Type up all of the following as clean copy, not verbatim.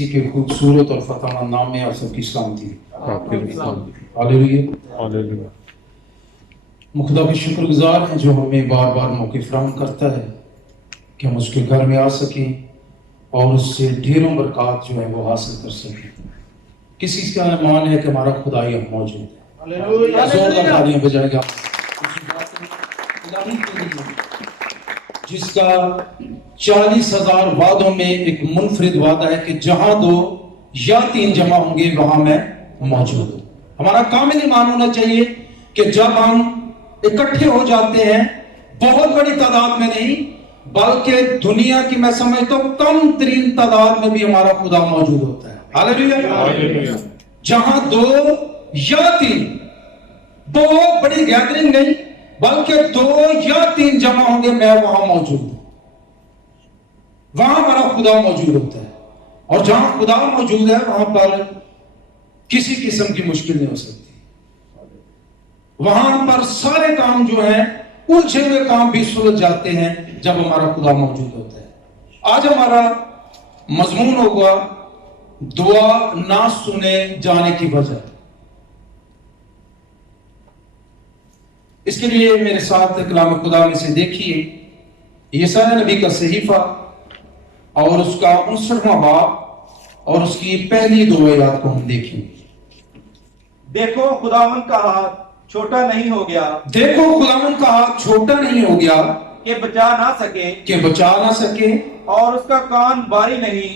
मसीह के खूबसूरत और फतेहमंद नाम में आप सबकी सलामती। हालेलुया। खुदा के शुक्रगुजार हैं जो हमें बार बार मौके फराहम करता है कि हम उसके घर में आ सकें और उससे ढेरों बरकत जो है वो हासिल कर सकें। किसी का ईमान है कि हमारा खुदा ही मौजूद है। जोरदार तालियां बजाएगा जिसका 40,000 वादों में एक मुनफरिद वादा है कि जहां 2 या 3 जमा होंगे वहां मैं मौजूद हूं। हमारा कामिल ईमान होना चाहिए कि जब हम इकट्ठे हो जाते हैं, बहुत बड़ी तादाद में नहीं बल्कि दुनिया की मैं समझता हूं कम तरीन तादाद में भी हमारा खुदा मौजूद होता है। हालेलुया। जहां 2 या 3, बहुत बड़ी गैदरिंग नहीं बल्कि 2 या 3 जमा होंगे मैं वहां मौजूद हूं। वहां हमारा खुदा मौजूद होता है और जहां खुदा मौजूद है वहां पर किसी किस्म की मुश्किल नहीं हो सकती। वहां पर सारे काम जो हैं, उलझे हुए काम भी सुलझ जाते हैं जब हमारा खुदा मौजूद होता है। आज हमारा मजमून होगा दुआ ना सुने जाने की वजह। इसके लिए मेरे साथ कलाम खुदा में से देखिए यशायाह नबी का सहीफा और उसका 59वां बाब और उसकी पहली 2 आयत को हम देखेंगे। देखो खुदावन का हाथ छोटा नहीं हो गया, देखो खुदावन का हाथ छोटा नहीं हो गया कि बचा ना सके, और उसका कान भारी नहीं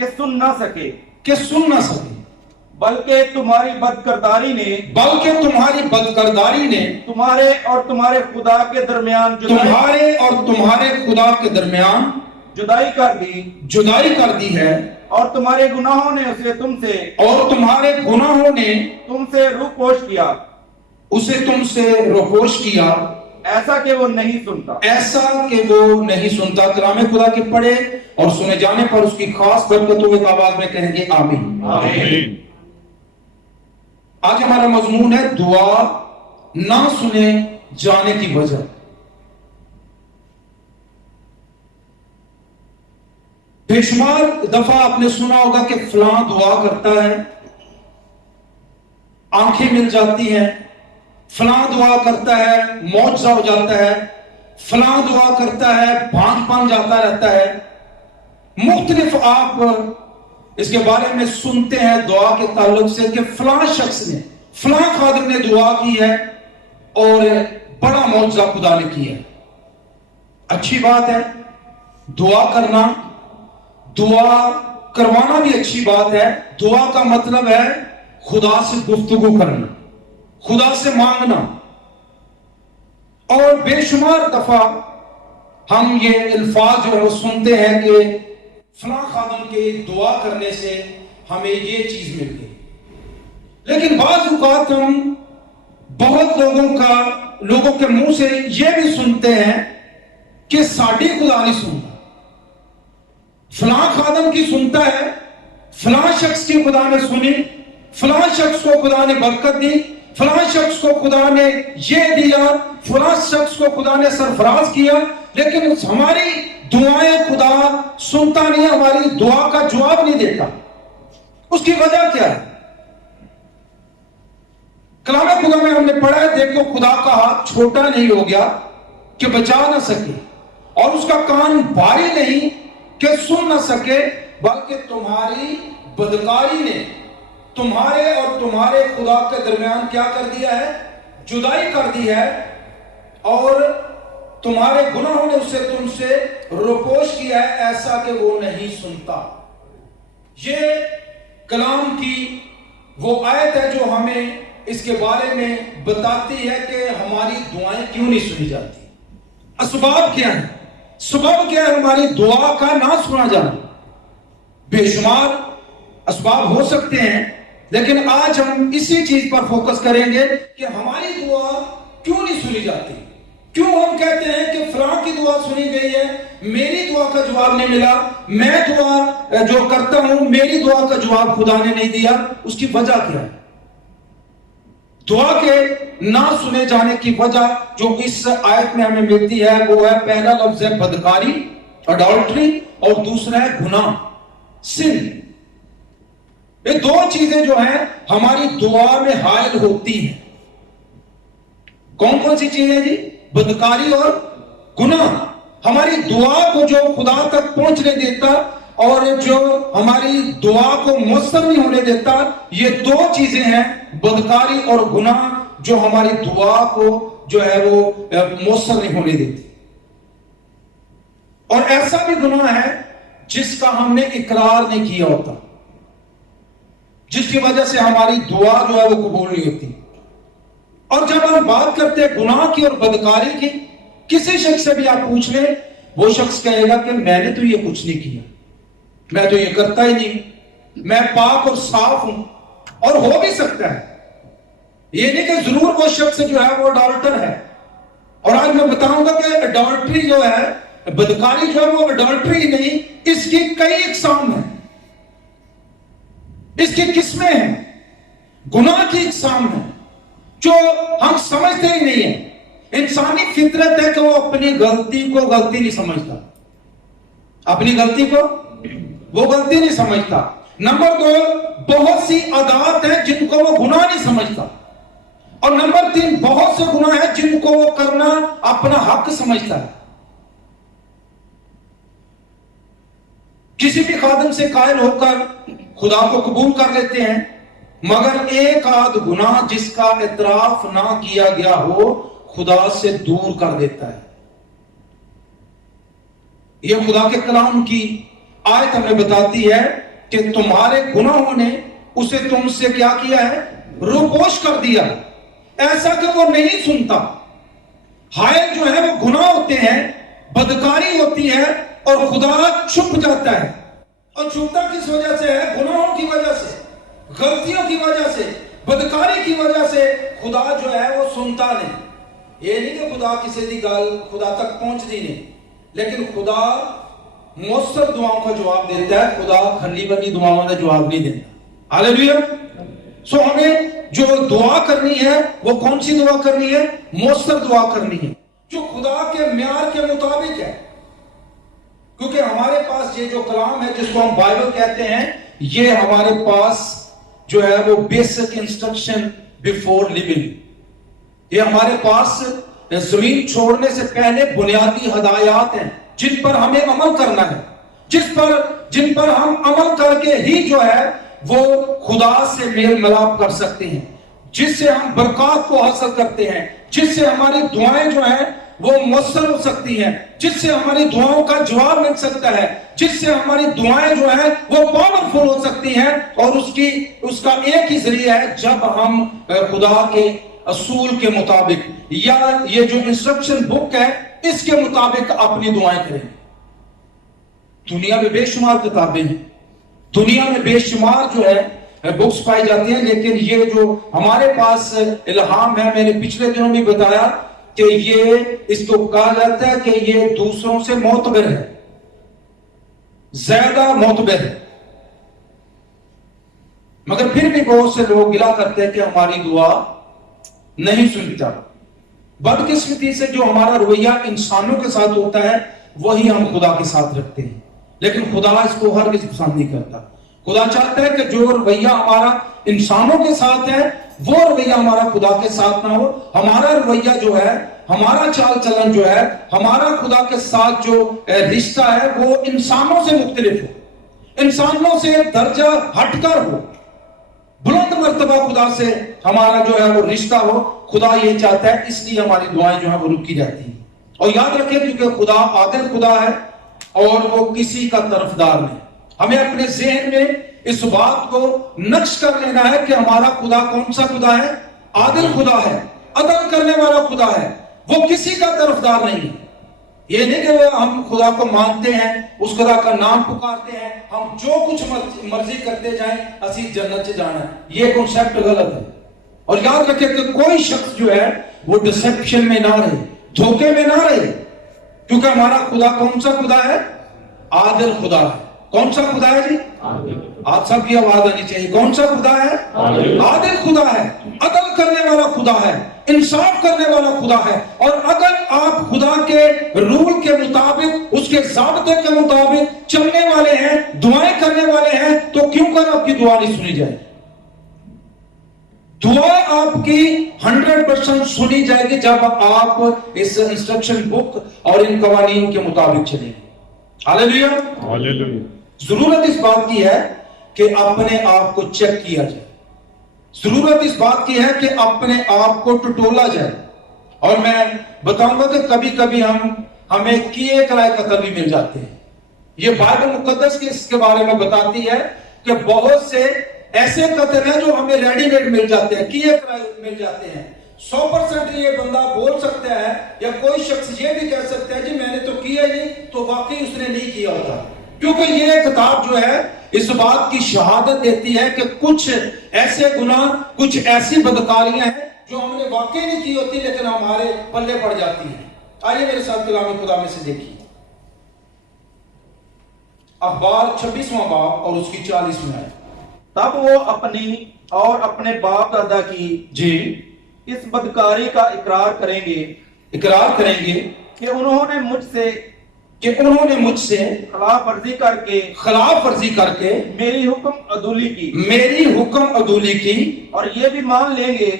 कि सुन ना सके, बल्कि तुम्हारी बदकरदारी ने तुम्हारे और तुम्हारे खुदा के दरमियान जुदाई कर दी है, और तुम्हारे गुनाहों ने उसे तुमसे रोपोश किया ऐसा कि वो नहीं सुनता। कलाम खुदा के पढ़े और सुने जाने पर उसकी खास बरकतों एक आवाज में कहेंगे आमीन। आज हमारा मजमून है दुआ ना सुने जाने की वजह। बेशुमार दफा आपने सुना होगा कि फलां दुआ करता है, आंखें मिल जाती हैं, फलां दुआ करता है मौजज़ा हो जाता है, फलां दुआ करता है भांजपन जाता रहता है। मुख्तलिफ आप इसके बारे में सुनते हैं दुआ के ताल्लुक से कि फलां शख्स ने, फलां खादिम ने दुआ की है और बड़ा मौजज़ा खुदा ने किया है। अच्छी बात है दुआ करना, दुआ करवाना भी अच्छी बात है। दुआ का मतलब है खुदा से गुफ्तगू करना, खुदा से मांगना। और बेशुमार दफा हम ये अल्फाज जो है वो सुनते हैं कि फलां खादम के दुआ करने से हमें ये चीज मिल गई। लेकिन बाज़ औक़ात हम बहुत लोगों के मुंह से ये भी सुनते हैं कि साड़ी खुदा नहीं सुनता, फलां खादम की सुनता है, फलां शख्स की खुदा ने सुनी, फलां शख्स को खुदा ने बरकत दी, फलां शख्स को खुदा ने ये दिया, फलां शख्स को खुदा ने सरफराज किया। लेकिन हमारी दुआएं खुदा सुनता नहीं, हमारी दुआ का जवाब नहीं देता। उसकी वजह क्या है? कलाम खुदा में हमने पढ़ा है देखो खुदा का हाथ छोटा नहीं हो गया कि बचा ना सके, और उसका कान भारी नहीं कि सुन ना सके, बल्कि तुम्हारी बदकारी ने तुम्हारे और तुम्हारे खुदा के दरमियान क्या कर दिया है? जुदाई कर दी है, और तुम्हारे गुनाहों ने उसे तुमसे रोपोश किया है ऐसा कि वो नहीं सुनता। ये कलाम की वो आयत है जो हमें इसके बारे में बताती है कि हमारी दुआएं क्यों नहीं सुनी जाती। असबाब क्या है? सबब क्या है हमारी दुआ का ना सुना जाना? बेशुमार असबाब हो सकते हैं, लेकिन आज हम इसी चीज पर फोकस करेंगे कि हमारी दुआ क्यों नहीं सुनी जाती। क्यों हम कहते हैं कि फलां की दुआ सुनी गई है, मेरी दुआ का जवाब नहीं मिला, मैं दुआ जो करता हूं मेरी दुआ का जवाब खुदा ने नहीं दिया। उसकी वजह क्या है? दुआ के ना सुने जाने की वजह जो इस आयत में हमें मिलती है वो है, पहला लफ्ज है बदकारी, अडॉल्ट्री, और दूसरा है गुनाह। sin. یہ دو چیزیں جو ہیں ہماری دعا میں حائل ہوتی ہیں. کون کون سی چیزیں جی؟ بدکاری اور گناہ. ہماری دعا کو جو خدا تک پہنچنے دیتا اور جو ہماری دعا کو مؤثر نہیں ہونے دیتا، یہ دو چیزیں ہیں، بدکاری اور گناہ، جو ہماری دعا کو جو ہے وہ مؤثر نہیں ہونے دیتی. اور ایسا بھی گناہ ہے جس کا ہم نے اقرار نہیں کیا ہوتا، جس کی وجہ سے ہماری دعا جو ہے وہ قبول نہیں ہوتی. اور جب ہم بات کرتے ہیں گناہ کی اور بدکاری کی، کسی شخص سے بھی آپ پوچھ لیں، وہ شخص کہے گا کہ میں نے تو یہ کچھ نہیں کیا، میں تو یہ کرتا ہی نہیں، میں پاک اور صاف ہوں. اور ہو بھی سکتا ہے، یہ نہیں کہ ضرور وہ شخص جو ہے وہ اڈالٹر ہے. اور آج میں بتاؤں گا کہ اڈالٹری جو ہے، بدکاری جو ہے وہ اڈالٹری ہی نہیں، اس کی کئی اقسام ہیں، اس کی قسمیں ہیں، گناہ کی اقسام ہیں جو ہم سمجھتے ہی نہیں ہیں. انسانی فطرت ہے کہ وہ اپنی غلطی کو غلطی نہیں سمجھتا، اپنی غلطی کو وہ غلطی نہیں سمجھتا. نمبر 2، بہت سی عادات ہیں جن کو وہ گناہ نہیں سمجھتا. اور نمبر 3، بہت سے گناہ ہیں جن کو وہ کرنا اپنا حق سمجھتا ہے. کسی بھی خادم سے قائل ہو کر خدا کو قبول کر لیتے ہیں، مگر ایک آدھ گناہ جس کا اعتراف نہ کیا گیا ہو خدا سے دور کر دیتا ہے. یہ خدا کے کلام کی آیت ہمیں بتاتی ہے کہ تمہارے گناہوں نے اسے تم سے کیا کیا ہے؟ روپوش کر دیا، ایسا کہ وہ نہیں سنتا. حائل جو ہے وہ گناہ ہوتے ہیں، بدکاری ہوتی ہے، اور خدا چھپ جاتا ہے. اور چھپتا کس وجہ سے ہے؟ گناہوں کی وجہ سے، غلطیوں کی وجہ سے، بدکاری کی وجہ سے. خدا جو ہے وہ سنتا نہیں. یہ نہیں کہ خدا کسی دی گل خدا تک پہنچتی نہیں، لیکن خدا مؤثر دعاؤں کا جواب دیتا ہے. خدا کھلی بنی دعاؤں کا جواب نہیں دیتا. ہاللیلویا. سو ہمیں جو دعا کرنی ہے وہ کون سی دعا کرنی ہے؟ مؤثر دعا کرنی ہے، جو خدا کے معیار کے مطابق ہے. کیونکہ ہمارے پاس یہ جو کلام ہے جس کو ہم بائبل کہتے ہیں، یہ ہمارے پاس جو ہے وہ بیسک انسٹرکشن بیفور لیونگ. یہ ہمارے پاس زمین چھوڑنے سے پہلے بنیادی ہدایات ہیں جن پر ہمیں عمل کرنا ہے، جن پر ہم عمل کر کے ہی جو ہے وہ خدا سے میل ملاپ کر سکتے ہیں، جس سے ہم برکات کو حاصل کرتے ہیں، جس سے ہماری دعائیں جو ہیں وہ مؤثر ہو سکتی ہیں، جس سے ہماری دعاؤں کا جواب مل سکتا ہے، جس سے ہماری دعائیں جو ہیں وہ پاورفل ہو سکتی ہیں. اور اس کا ایک ہی ذریعہ ہے جب ہم خدا کے اصول کے مطابق یا یہ جو انسٹرکشن بک ہے اس کے مطابق اپنی دعائیں کریں. دنیا میں بے شمار کتابیں ہیں، دنیا میں بے شمار جو ہے بکس پائی جاتی ہیں، لیکن یہ جو ہمارے پاس الہام ہے، میں نے پچھلے دنوں میں بتایا کہ یہ اس کو کہا جاتا ہے کہ یہ دوسروں سے معتبر ہے، زیادہ معتبر ہے. مگر پھر بھی بہت سے لوگ گلا کرتے ہیں کہ ہماری دعا نہیں سنتا. بدقسمتی سے جو ہمارا رویہ انسانوں کے ساتھ ہوتا ہے وہی ہم خدا کے ساتھ رکھتے ہیں، لیکن خدا اس کو ہرگز پسند نہیں کرتا. خدا چاہتا ہے کہ جو رویہ ہمارا انسانوں کے ساتھ ہے وہ رویہ ہمارا خدا کے ساتھ نہ ہو. ہمارا رویہ جو ہے، ہمارا چال چلن جو ہے، ہمارا خدا کے ساتھ جو رشتہ ہے وہ انسانوں سے مختلف ہو، انسانوں سے درجہ ہٹ کر ہو، بلند مرتبہ خدا سے ہمارا جو ہے وہ رشتہ ہو. خدا یہ چاہتا ہے، اس لیے ہماری دعائیں جو ہیں وہ رکی جاتی ہیں. اور یاد رکھیں کیونکہ خدا عادل خدا ہے اور وہ کسی کا طرفدار نہیں. ہمیں اپنے ذہن میں اس بات کو نقش کر لینا ہے کہ ہمارا خدا کون سا خدا ہے؟ عادل خدا ہے، عدل کرنے والا خدا ہے، وہ کسی کا طرفدار نہیں ہے. یہ نہیں کہ ہم خدا کو مانتے ہیں، اس خدا کا نام پکارتے ہیں، ہم جو کچھ مرضی کرتے جائیں اسی جنت سے جانا ہے. یہ کنسپٹ غلط ہے. اور یاد رکھیں کہ کوئی شخص جو ہے وہ ڈسپشن میں نہ رہے، دھوکے میں نہ رہے، کیونکہ ہمارا خدا کون سا خدا ہے؟ عادل خدا ہے. कौन सा खुदा है जी? आप सबकी आवाज आनी चाहिए। कौन सा खुदा है? आदिल खुदा है, अदल करने वाला खुदा है, इंसाफ करने वाला खुदा है। और अगर आप खुदा के रूल के मुताबिक, उसके ज़ाब्ते के मुताबिक चलने वाले हैं, दुआएं करने वाले हैं, तो क्यों कर आपकी दुआ नहीं सुनी जाए? दुआ आपकी 100% सुनी जाएगी जब आप इस इंस्ट्रक्शन बुक और इन कवानीन के मुताबिक चलेंगे। हालेलुया। जरूरत इस बात की है कि अपने आप को चेक किया जाए। जरूरत इस बात की है कि अपने आप को टटोला जाए। और मैं बताऊंगा कि कभी कभी हमें किए कराए कत्ल भी मिल जाते हैं। ये बाइबल मुकद्दस की इसके बारे में बताती है कि बहुत से ऐसे कत्ल हैं जो हमें रेडीमेड मिल जाते हैं, किए कराए मिल जाते हैं। 100% ये बंदा बोल सकता है या कोई शख्स ये भी कह सकता है जी मैंने तो किया नहीं, तो वाकई उसने नहीं किया होता। क्योंकि ये किताब जो है इस बात की शहादत देती है कि कुछ ऐसे गुनाह, कुछ ऐसी बदकारियां हैं जो हमने वाकई नहीं की होती लेकिन हमारे पल्ले पड़ जाती हैं। आइए मेरे साथ कलाम खुदा में से देखिए अखबार 26वां बाब और उसकी 40वीं आयत। तब वो अपनी और अपने बाप दादा की जी इस बदकारी का इकरार करेंगे कि उन्होंने मुझसे खिलाफ वर्जी करके मेरी हुक्म अदूली की और ये भी मान लेंगे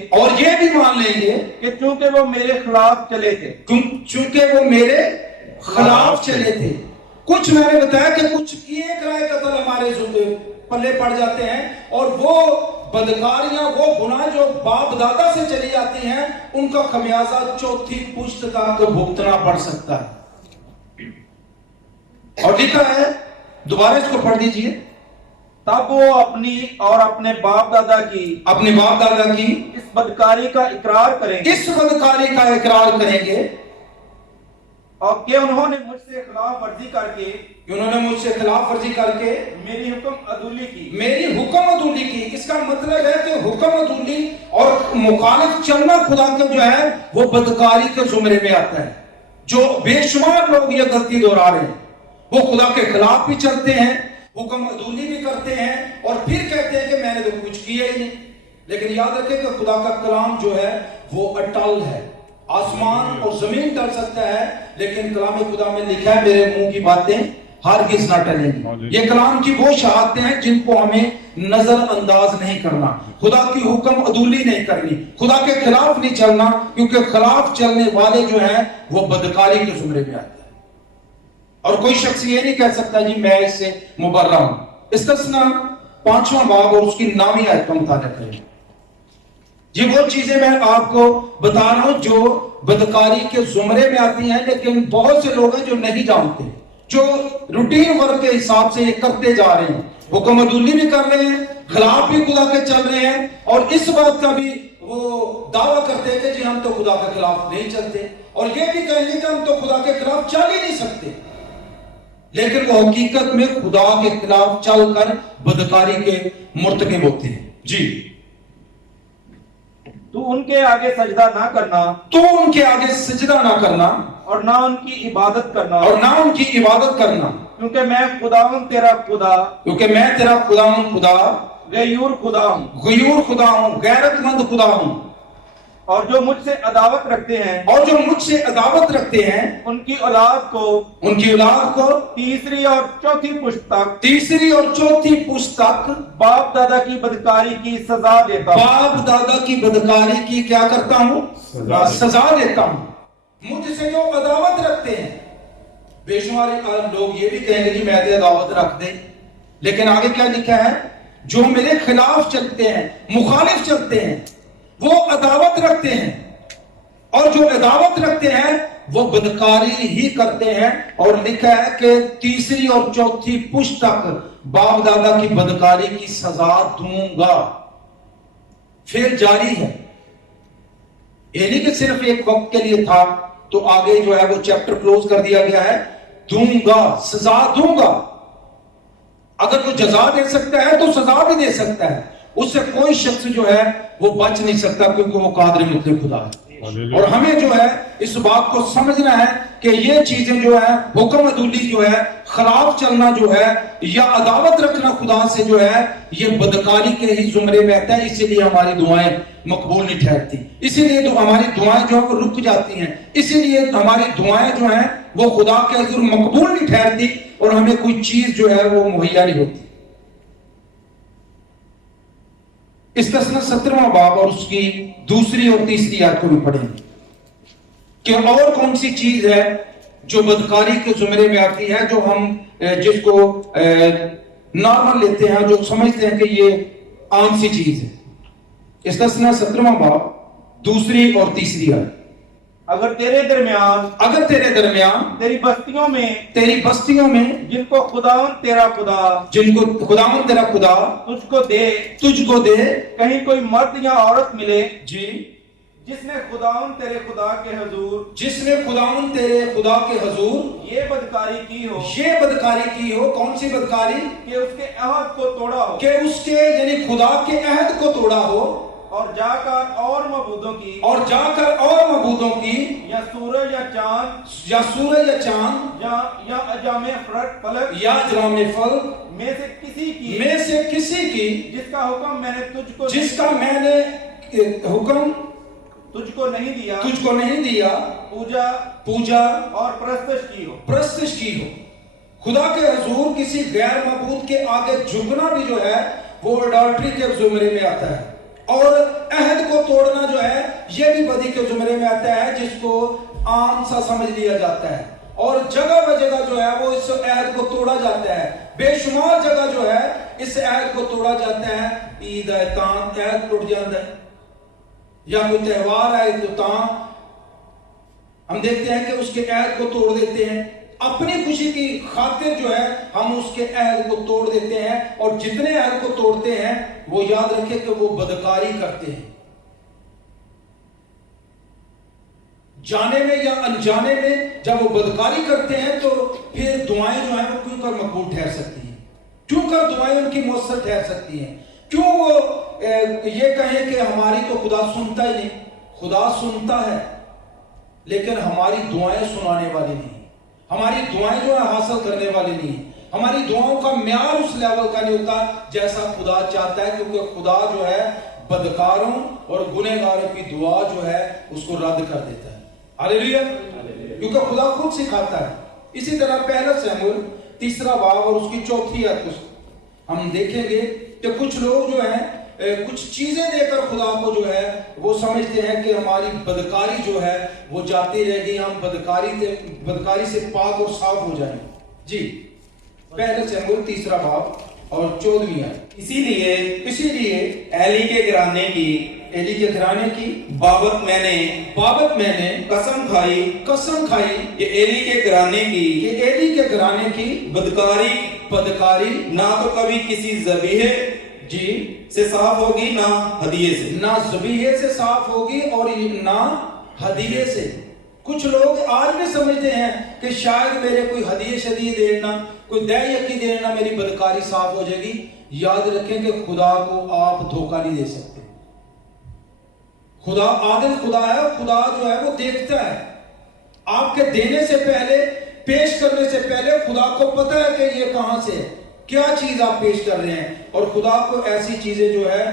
कि चूंकि वो मेरे खिलाफ चले थे। कुछ मैंने बताया कि कुछ किए कराए कत्ल हमारे पल्ले पड़ जाते हैं और वो बदकारियां, वो गुनाह जो बाप दादा से चली आती हैं, उनका खमियाजा चौथी पुश्त तक भुगतना पड़ सकता है। और लिखा है, दोबारा इसको पढ़ दीजिए। तब वो अपनी और अपने बाप दादा की इस बदकारी का इकरार करेंगे और कि उन्होंने मुझसे खिलाफ वर्जी करके मेरी हुक्म अदूली की। इसका मतलब है कि हुक्म अदूली और मुखालिफ चलना खुदा के जो है वो बदकारी के जुमरे में आता है। जो बेशुमार लोग ये गलती दोहरा रहे हैं, वो खुदा के खिलाफ भी चलते हैं, हुक्म अदूली भी करते हैं और फिर कहते हैं कि मैंने तो कुछ किया ही नहीं। लेकिन याद रखें कि खुदा का कलाम जो है वो अटल है। आसमान और जमीन टल सकता है लेकिन कलाम खुदा में लिखा है मेरे मुंह की बातें हरगिज़ ना टलेंगी। ये कलाम की वो शहादतें हैं जिनको हमें नजरअंदाज नहीं करना, खुदा की हुक्म अदूली नहीं करनी, खुदा के खिलाफ नहीं चलना, क्योंकि खिलाफ चलने वाले जो हैं वो बदकारी के जुमरे में आते हैं। और कोई शख्स ये नहीं कह सकता जी मैं इससे मुबर्रा हूं। इस्तिस्ना 5वां बाब और उसकी 9वीं आयत का मुताबिक करें। ये वो चीजें मैं आपको बता रहा हूं जो बदकारी के जुमरे में आती हैं, लेकिन बहुत से लोग हैं जो नहीं जानते, जो रूटीन वर्क के हिसाब से ये करते जा रहे हैं, हुक्म अदूली भी कर रहे हैं, खिलाफ भी खुदा के चल रहे हैं और इस बात का भी वो दावा करते हैं कि जी हम तो खुदा के खिलाफ नहीं चलते, और ये भी कहेंगे कि हम तो खुदा के खिलाफ चल ही नहीं सकते, लेकिन वो हकीकत में खुदा के खिलाफ चलकर बदकारी के मुर्तकिब होते हैं। जी तू उनके आगे सजदा ना करना और ना उनकी इबादत करना क्योंकि मैं तेरा खुदा गयूर खुदा हूं गैरतमंद खुदा हूं। और जो मुझसे अदावत रखते हैं उनकी औलाद को तीसरी और चौथी पुश्त तक बाप दादा की बदकारी की सजा देता हूं। सजा देता हूं। मुझसे जो अदावत रखते हैं, बेशुमार लोग ये भी कहेंगे जी मैं तो अदावत रख दे, लेकिन आगे क्या लिखा है, जो मेरे खिलाफ चलते हैं, मुखालिफ चलते हैं, वो अदावत रखते हैं, और जो अदावत रखते हैं वो बदकारी ही करते हैं। और लिखा है कि तीसरी और चौथी पुश्त तक बाप दादा की बदकारी की सजा दूंगा। फिर जारी है, ये नहीं कि सिर्फ एक वक्त के लिए था तो आगे जो है वो चैप्टर क्लोज कर दिया गया है। दूंगा, सजा दूंगा। अगर वो जजा दे सकता है तो सजा भी दे सकता है, उससे कोई शख्स जो है वो बच नहीं सकता, क्योंकि वो कादिर मुतलक खुदा है। और हमें जो है इस बात को समझना है کہ یہ چیزیں جو ہے حکم عدولی جو ہے خلاف چلنا جو ہے یا عداوت رکھنا خدا سے جو ہے یہ بدکاری کے ہی زمرے میں آتا ہے. اسی لیے ہماری دعائیں مقبول نہیں ٹھہرتی, اسی لیے تو ہماری دعائیں جو ہے وہ رک جاتی ہیں, اسی لیے ہماری دعائیں جو ہیں وہ خدا کے حضور مقبول نہیں ٹھہرتی اور ہمیں کوئی چیز جو ہے وہ مہیا نہیں ہوتی. استثنا 17واں باب اور اس کی دوسری اور تیسری آیت کو بھی پڑھیں کہ اور کون سی چیز ہے جو بدکاری کے زمرے میں آتی ہے, جو ہم جس کو نارمل لیتے ہیں, جو سمجھتے ہیں کہ یہ عام سی چیز ہے. استثنا 17واں باب دوسری اور تیسری آیت. اگر تیرے درمیان تیری بستیوں میں جن کو خداوند تیرا خدا تجھ کو دے کہیں کوئی مرد یا عورت ملے جی جس نے خداوند تیرے خدا کے حضور یہ بدکاری کی ہو. کون سی بدکاری؟ کہ اس کے عہد کو توڑا ہو, کہ اس کے یعنی خدا کے عہد کو توڑا ہو, اور جا کر اور معبودوں کی یا سورج یا چاند یا اجام فلک میں سے کسی کی جس کا حکم میں نے تجھ کو نہیں دیا پوجا اور پرستش کی ہو. خدا کے حضور کسی غیر معبود کے آگے جھکنا بھی جو ہے وہ اڈالٹری کے زمرے میں آتا ہے, اور عہد کو توڑنا جو ہے یہ بھی بدی کے زمرے میں آتا ہے, جس کو عام سا سمجھ لیا جاتا ہے. اور جگہ بہ جگہ جو ہے وہ اس عہد کو توڑا جاتا ہے, بے شمار جگہ جو ہے اس عہد کو توڑا جاتا ہے. عید ہے تاں عہد ٹوٹ جاتا ہے, یا کوئی تہوار ہے تو تاں ہم دیکھتے ہیں کہ اس کے عہد کو توڑ دیتے ہیں. اپنی خوشی کی خاطر جو ہے ہم اس کے عہد کو توڑ دیتے ہیں, اور جتنے عہد کو توڑتے ہیں وہ یاد رکھیں کہ وہ بدکاری کرتے ہیں. جانے میں یا انجانے میں جب وہ بدکاری کرتے ہیں تو پھر دعائیں جو ہیں وہ کیوں کر مقبول ٹھہر سکتی ہیں, کیوں کر دعائیں ان کی مؤثر ٹھہر سکتی ہیں, کیوں وہ یہ کہیں کہ ہماری تو خدا سنتا ہی نہیں. خدا سنتا ہے لیکن ہماری دعائیں سنانے والی نہیں, ہماری دعائیں جو ہے حاصل کرنے والی نہیں. ہماری دعاؤں کا معیار اس لیول کا نہیں ہوتا جیسا خدا چاہتا ہے, کیونکہ خدا جو ہے بدکاروں اور گنہگاروں کی دعا جو ہے اس کو رد کر دیتا ہے. ہاللیلویا, کیونکہ خدا خود سکھاتا ہے. اسی طرح پہلا سموئیل 3 باب اور اس کی 4 آیت کو ہم دیکھیں گے کہ کچھ لوگ جو ہیں کچھ چیزیں دے کر خدا کو جو ہے وہ سمجھتے ہیں کہ ہماری بدکاری جو ہے وہ جاتی رہے گی, ہم بدکاری سے پاک اور صاف ہو جائیں. جی پہلے سموئیل 3 باب اور 14 آیت. اسی لیے ایلی کے گھرانے کی بابت میں نے قسم کھائی کہ ایلی کے گھرانے کی بدکاری نہ تو کبھی کسی ذبیحے جی سے صاف ہوگی نہ ہدیے سے, نہ ذبیحے سے صاف ہوگی اور نہ ہدیے سے. کچھ لوگ آج بھی سمجھتے ہیں کہ شاید میرے کوئی ہدیے شدیے دینا, کوئی دے یقی دینا میری بدکاری صاف ہو جائے گی. یاد رکھیں کہ خدا کو آپ دھوکہ نہیں دے سکتے. خدا عادل خدا ہے, خدا جو ہے وہ دیکھتا ہے. آپ کے دینے سے پہلے, پیش کرنے سے پہلے خدا کو پتا ہے کہ یہ کہاں سے ہے, کیا چیز آپ پیش کر رہے ہیں, اور خدا کو ایسی چیزیں جو ہے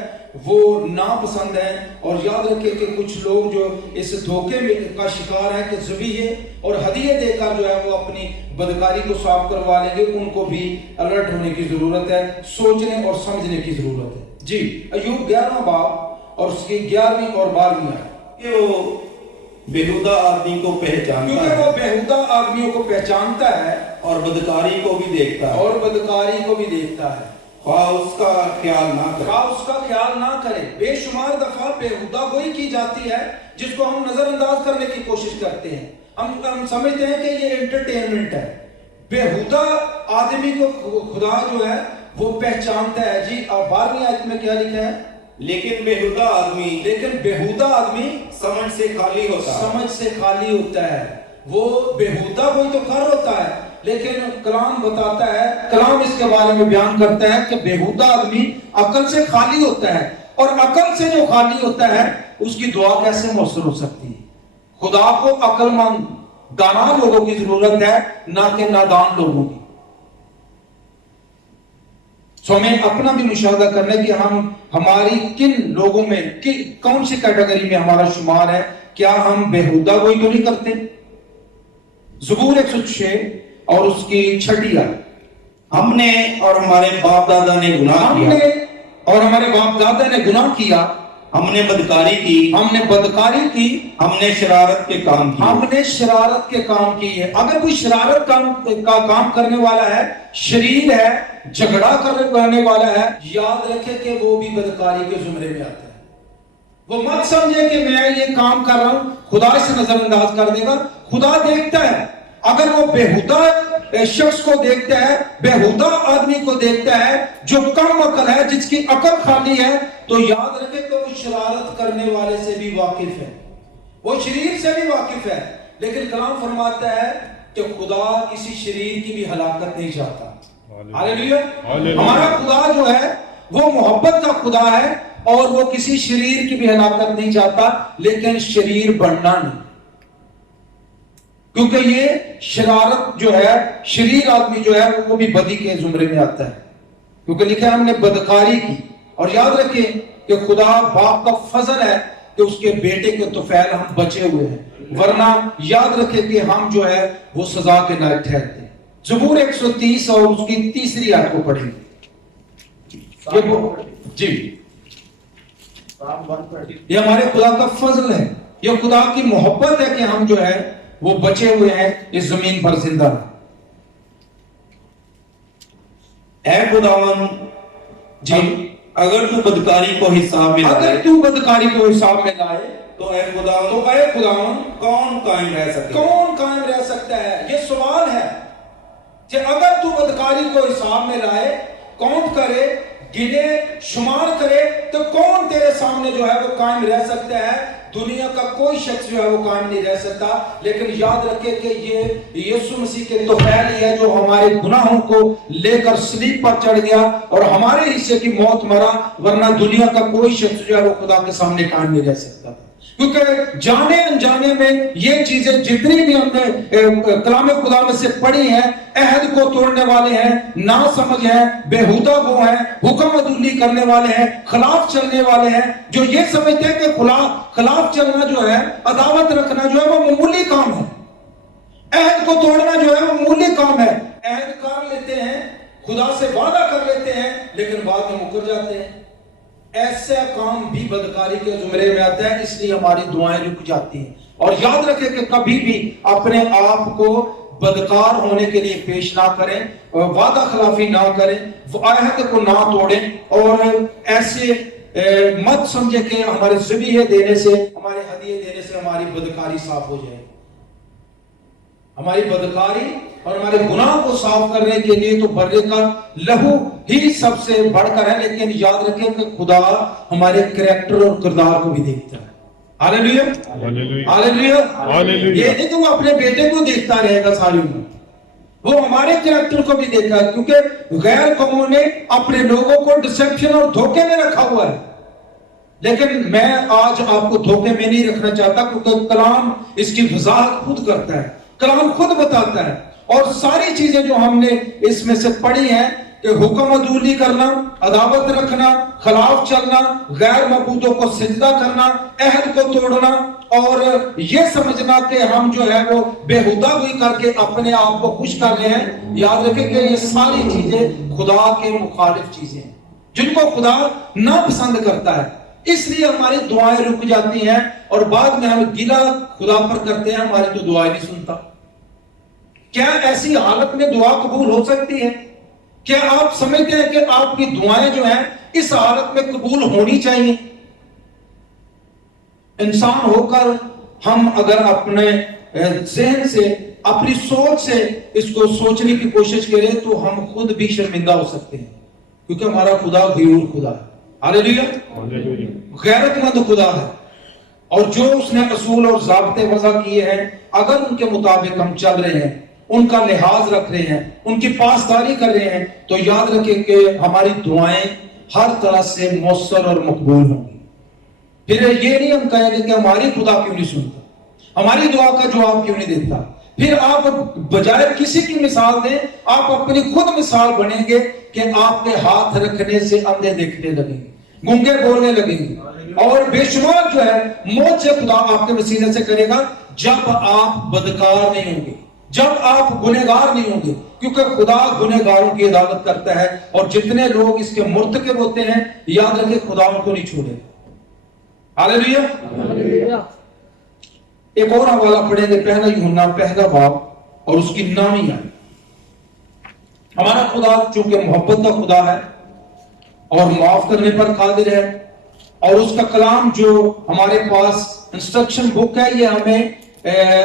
وہ ناپسند ہیں. اور یاد رکھیں کہ کچھ لوگ جو اس دھوکے میں کا شکار ہیں کہ ذبیحے اور ہدیے دے کر جو ہے وہ اپنی بدکاری کو صاف کروا لیں گے, ان کو بھی الرٹ ہونے کی ضرورت ہے, سوچنے اور سمجھنے کی ضرورت ہے. جی ایوب 11 باب اور اس کی 11ویں اور 12ویں آیت. کہ وہ بےہودہ آدمی کو پہچانتا ہے, کیونکہ وہ بےہودہ آدمیوں کو پہچانتا ہے اور بدکاری کو بھی دیکھتا ہے, خواہ اس کا خیال نہ کرے. بے شمار دفعہ بےہودہ گوئی کی جاتی ہے جس کو ہم نظر انداز کرنے کی کوشش کرتے ہیں. ہم سمجھتے ہیں کہ یہ انٹرٹینمنٹ ہے. بےہودہ آدمی کو خدا جو ہے وہ پہچانتا ہے. جی اب 12ویں آیت میں کیا لکھا ہے؟ لیکن بےہودہ آدمی سمجھ سے خالی ہوتا ہے. وہ بےہودہ کوئی تو کر ہوتا ہے, لیکن کلام بتاتا ہے, کلام اس کے بارے میں بیان کرتا ہے کہ بےہودہ آدمی عقل سے خالی ہوتا ہے, اور عقل سے جو خالی ہوتا ہے اس کی دعا کیسے مؤثر ہو سکتی ہے؟ خدا کو عقل مند दाना लोगों की जरूरत है, ना कि नादान लोगों की। सो हमें अपना भी मुशाहदा करना है कि हम हमारी किन लोगों में कौन सी कैटेगरी में हमारा शुमार है। क्या हम बेहुदा गोई तो नहीं करते? ज़बूर 106 और उसकी 6 आयत, हमने और हमारे बाप दादा ने गुनाह किया, हमने और हमारे बाप दादा ने गुनाह किया, हमने बदकारी की, हमने बदकारी की, हमने शरारत के काम किए। हमने शरारत के काम की है। अगर कोई शरारत का काम करने वाला है, शरीर है, झगड़ा करने वाला है, याद रखे कि वो भी बदकारी के जुमरे में आता है। वो मत समझे कि मैं ये काम कर रहा हूं, खुदा से नजरअंदाज कर देगा। खुदा देखता है। अगर वो बेहुदा शख्स को देखता है, बेहुदा आदमी को देखता है जो कम अकल है, जिसकी अकल खाली है, तो याद रखे कि वो शरारत करने वाले से भी वाकिफ है, वो शरीर से भी वाकिफ है। लेकिन कलाम फरमाता है कि खुदा किसी शरीर की भी हलाकत नहीं चाहता। हालेलुया। हमारा खुदा जो है वो मोहब्बत का खुदा है और वो किसी शरीर की भी हलाकत नहीं चाहता, लेकिन शरीर बनना नहीं, क्योंकि ये शरारत जो है, शरीर आदमी जो है वो भी बदी के जुमरे में आता है, क्योंकि लिखा है हमने बदकारी की। और याद रखें कि खुदा बाप का फजल है कि उसके बेटे के तुफैल हम बचे हुए हैं, वरना याद रखें कि हम जो है वो सजा के लायक ठहरते हैं। ज़बूर 130 और उसकी 3 आयत को पढ़ेंगे। जी, ये हमारे खुदा का फजल है, ये खुदा की मोहब्बत है कि हम जो है वो बचे हुए हैं इस जमीन पर जिंदा। ऐ खुदावन जी, अगर तू बदकारी को हिसाब में लाए, अगर तू बदकारी को हिसाब में लाए, तो ऐ खुदावन तो ऐ खुदावन कौन कायम रह सकता है? कौन कायम रह सकता है? ये सवाल है कि अगर तू बदकारी को हिसाब में लाए, काउंट करे, गिने, शुमार करे, तो कौन तेरे सामने जो है वो कायम रह सकता है? दुनिया का कोई शख्स जो है वो कायम नहीं रह सकता। लेकिन याद रखे कि ये यीशु मसीह के तोफैल ही है जो हमारे गुनाहों को लेकर सलीब पर चढ़ गया और हमारे हिस्से की मौत मरा, वरना दुनिया का कोई शख्स जो है वो खुदा के सामने कायम नहीं रह सकता था। क्योंकि जाने अनजाने में ये चीजें जितनी भी हमने कलाम खुदा में से पढ़ी हैं, अहद को तोड़ने वाले हैं, ना समझ हैं, बेहुदा वो हैं, हुक्म अदूली करने वाले हैं, खिलाफ चलने वाले हैं, जो ये समझते हैं कि खिलाफ चलना जो है, अदावत रखना जो है वो मामूली काम है, अहद को तोड़ना जो है वो मामूली काम है। अहद कर लेते हैं, खुदा से वादा कर लेते हैं, लेकिन बाद में मुकर जाते हैं। ऐसा काम भी बदकारी के जुमरे में आता है, इसलिए हमारी दुआएं रुक जाती हैं। और याद रखें कि कभी भी अपने आप को बदकार होने के लिए पेश ना करें, वादा खिलाफी ना करें, अहद को ना तोड़ें, और ऐसे मत समझे कि हमारे ज़बीहे देने से, हमारे हदिये देने से हमारी बदकारी साफ हो जाए। हमारी बदकारी और हमारे गुनाह को साफ करने के लिए तो बर्रे का लहू ही सबसे बढ़कर है, लेकिन याद रखें कि खुदा हमारे कैरेक्टर और किरदार को भी देखता है। Hallelujah, hallelujah, hallelujah. ये नहीं कि वो अपने बेटे को देखता रहेगा सारी उम्र, वो हमारे कैरेक्टर को भी देखा है, क्योंकि गैर कौमों ने अपने लोगों को डिसेप्शन और धोखे में रखा हुआ है। लेकिन मैं आज आपको धोखे में नहीं रखना चाहता, क्योंकि कलाम इसकी वजाहत खुद करता है, कलाम खुद बताता है। और सारी चीजें जो हमने इसमें से पढ़ी हैं कि हुक्म अदूली करना, अदावत रखना, खिलाफ चलना, गैर मबूदों को सिजदा करना, अहद को तोड़ना, और ये समझना कि हम जो है वो बेहुदा हुई करके अपने आप को खुश कर रहे हैं, याद रखें कि ये सारी चीजें खुदा के मुखालिफ चीजें हैं, जिनको खुदा ना पसंद करता है। इसलिए हमारी दुआएं रुक जाती हैं और बाद में हम गिला खुदा पर करते हैं, हमारी तो दुआएं नहीं सुनता। क्या ऐसी हालत में दुआ कबूल हो सकती है? क्या आप समझते हैं कि आपकी दुआएं जो हैं इस हालत में कबूल होनी चाहिए? इंसान होकर हम अगर अपने जहन से, अपनी सोच से इसको सोचने की कोशिश करें तो हम खुद भी शर्मिंदा हो सकते हैं, क्योंकि हमारा खुदा गयूर खुदा है। हालेलुया, गैरतमंद खुदा है, और जो उसने असूल और ज़ाब्ते वज़ा किए हैं, अगर उनके मुताबिक हम चल रहे हैं, उनका लिहाज रख रहे हैं, उनकी पासदारी कर रहे हैं, तो याद रखें कि हमारी दुआएं हर तरह से मौसर और मकबूल होंगी। फिर ये नहीं हम कहेंगे कि हमारी खुदा क्यों नहीं सुनता, हमारी दुआ का जवाब क्यों नहीं देता। پھر آپ بجائے کسی کی مثال دیں آپ اپنی خود مثال بنیں گے کہ آپ کے ہاتھ رکھنے سے اندھے دیکھنے لگیں گے, گونگے بولنے لگیں گے, اور بے شمار جو ہے معجزے خدا آپ کے وسیلے سے کرے گا جب آپ بدکار نہیں ہوں گے, جب آپ گنہگار نہیں ہوں گے, کیونکہ خدا گنہگاروں کی عدالت کرتا ہے, اور جتنے لوگ اس کے مرتکب ہوتے ہیں یاد رکھیں خدا ان کو نہیں چھوڑے گا. ہاللیلویہ. ایک اور حوالہ پڑھیں گے, پہلا یوحنا پہلا باب اور اس کی نامی ہے. ہمارا خدا چونکہ محبت کا خدا ہے اور معاف کرنے پر قادر ہے, اور اس کا کلام جو ہمارے پاس انسٹرکشن بک ہے یہ ہمیں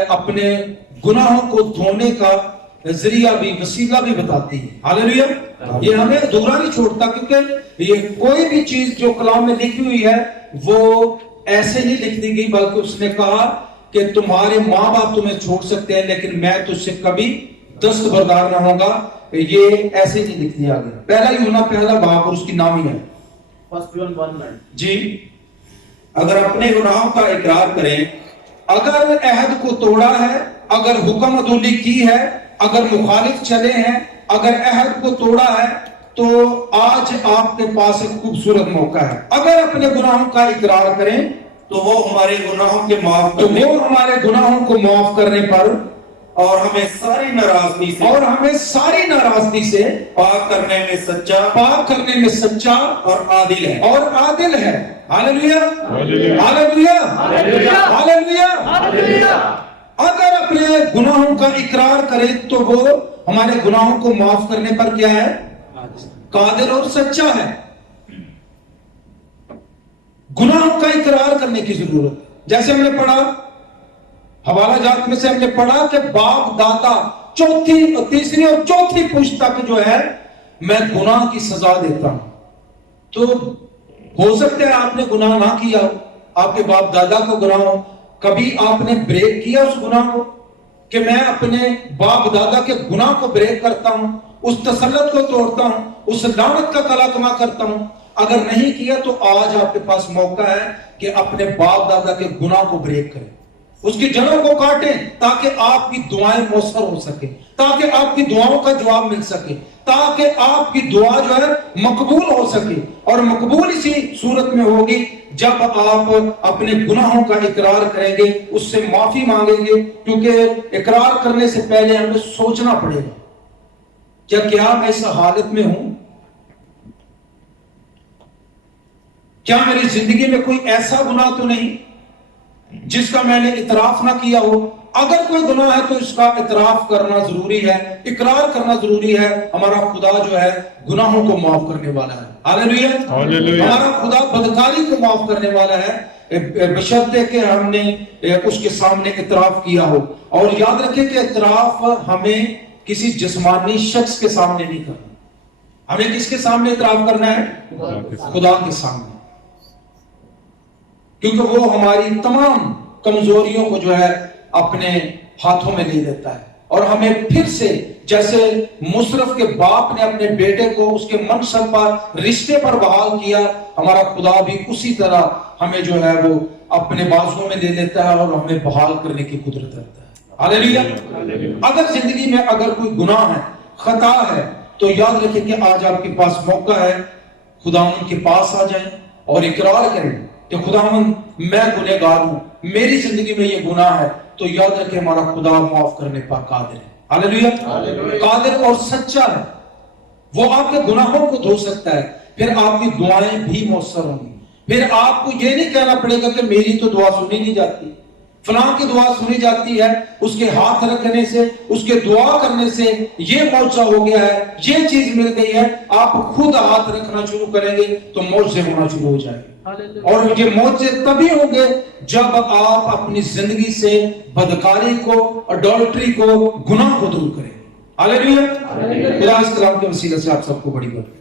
اپنے گناہوں کو دھونے کا ذریعہ بھی وسیلہ بھی بتاتی ہے. ہاللیلویہ. یہ ہمیں ادھورا نہیں چھوڑتا, کیونکہ یہ کوئی بھی چیز جو کلام میں لکھی ہوئی ہے وہ ایسے نہیں لکھ دی گئی, بلکہ اس نے کہا کہ تمہارے ماں باپ تمہیں چھوڑ سکتے ہیں لیکن میں تجھ سے کبھی دستبردار نہ ہوں گا. یہ ایسے نہیں لکھ دیا گیا. پہلا یوحنا پہلا باب اور اس کی نامی ہے. جی. اگر اپنے گناہوں کا اقرار کریں, اگر عہد کو توڑا ہے, اگر حکم عدولی کی ہے, اگر مخالف چلے ہیں, اگر عہد کو توڑا ہے, تو آج آپ کے پاس ایک خوبصورت موقع ہے. اگر اپنے گناہوں کا اقرار کریں تو وہ ہمارے گناہوں کے معاف تو کرنے وہ ہمارے گناہوں کو معاف کرنے پر اور ہمیں ساری ناراضگی سے پاک کرنے میں سچا اور عادل ہے. ہاللیلویہ. ہاللیلویہ. ہاللیلویہ. اگر اپنے گناہوں کا اقرار کرے تو وہ ہمارے گناہوں کو معاف کرنے پر کیا ہے؟ قادر اور سچا ہے. گناہوں کا اقرار کرنے کی ضرورت ہے. جیسے ہم نے پڑھا حوالہ جات میں سے ہم نے پڑھا کہ باپ دادا تیسری اور چوتھی پشت تک جو ہے میں گناہ کی سزا دیتا ہوں. تو ہو سکتا ہے آپ نے گناہ نہ کیا ہو, آپ کے باپ دادا کو گناہ ہو, کبھی آپ نے بریک کیا اس گناہ کو کہ میں اپنے باپ دادا کے گناہ کو بریک کرتا ہوں, اس تسلط کو توڑتا ہوں, اس لعنت کا کلمہ کرتا ہوں. اگر نہیں کیا تو آج آپ کے پاس موقع ہے کہ اپنے باپ دادا کے گناہ کو بریک کریں, اس کی جڑوں کو کاٹیں تاکہ آپ کی دعائیں مؤثر ہو سکے, تاکہ آپ کی دعاؤں کا جواب مل سکے, تاکہ آپ کی دعا جو ہے مقبول ہو سکے. اور مقبول اسی صورت میں ہوگی جب آپ اپنے گناہوں کا اقرار کریں گے, اس سے معافی مانگیں گے, کیونکہ اقرار کرنے سے پہلے ہمیں سوچنا پڑے گا کیا میں اس حالت میں ہوں, کیا میری زندگی میں کوئی ایسا گناہ تو نہیں جس کا میں نے اعتراف نہ کیا ہو. اگر کوئی گناہ ہے تو اس کا اعتراف کرنا ضروری ہے, اقرار کرنا ضروری ہے. ہمارا خدا جو ہے گناہوں کو معاف کرنے والا ہے. ہاللیلویہ. ہمارا خدا بدکاری کو معاف کرنے والا ہے بشرطے کہ ہم نے اس کے سامنے اعتراف کیا ہو. اور یاد رکھیں کہ اعتراف ہمیں کسی جسمانی شخص کے سامنے نہیں کرنا, ہمیں کس کے سامنے اعتراف کرنا ہے؟ خدا کے سامنے, کیونکہ وہ ہماری تمام کمزوریوں کو جو ہے اپنے ہاتھوں میں لے لیتا ہے, اور ہمیں پھر سے جیسے مصرف کے باپ نے اپنے بیٹے کو اس کے منصب پر رشتے پر بحال کیا, ہمارا خدا بھی اسی طرح ہمیں جو ہے وہ اپنے بازوؤں میں لے لیتا ہے اور ہمیں بحال کرنے کی قدرت رکھتا ہے. ہاللیلویہ. اگر زندگی میں اگر کوئی گناہ ہے, خطا ہے, تو یاد رکھیں کہ آج آپ کے پاس موقع ہے, خداوند کے پاس آ جائیں اور اقرار کریں کہ خداوند میں گنہگار ہوں, میری زندگی میں یہ گناہ ہے. تو یاد رکھیں ہمارا خدا معاف کرنے پر قادر ہے. ہاللیلویہ. قادر اور سچا ہے, وہ آپ کے گناہوں کو دھو سکتا ہے. پھر آپ کی دعائیں بھی مؤثر ہوں گی. پھر آپ کو یہ نہیں کہنا پڑے گا کہ میری تو دعا سنی نہیں جاتی, فلاں کی دعا سنی جاتی ہے. اس کے ہاتھ رکھنے سے, اس کے دعا کرنے سے یہ معجزہ ہو گیا ہے, یہ چیز مل گئی ہے. آپ خود ہاتھ رکھنا شروع کریں گے تو معجزے ہونا شروع ہو جائیں گے. اور یہ معجزے تبھی ہوں گے جب آپ اپنی زندگی سے بدکاری کو, اڈالٹری کو, گناہ کو دور کریں. ہاللیلویہ. خدا اس کلام کے وسیلے سے آپ سب کو بڑی برکت.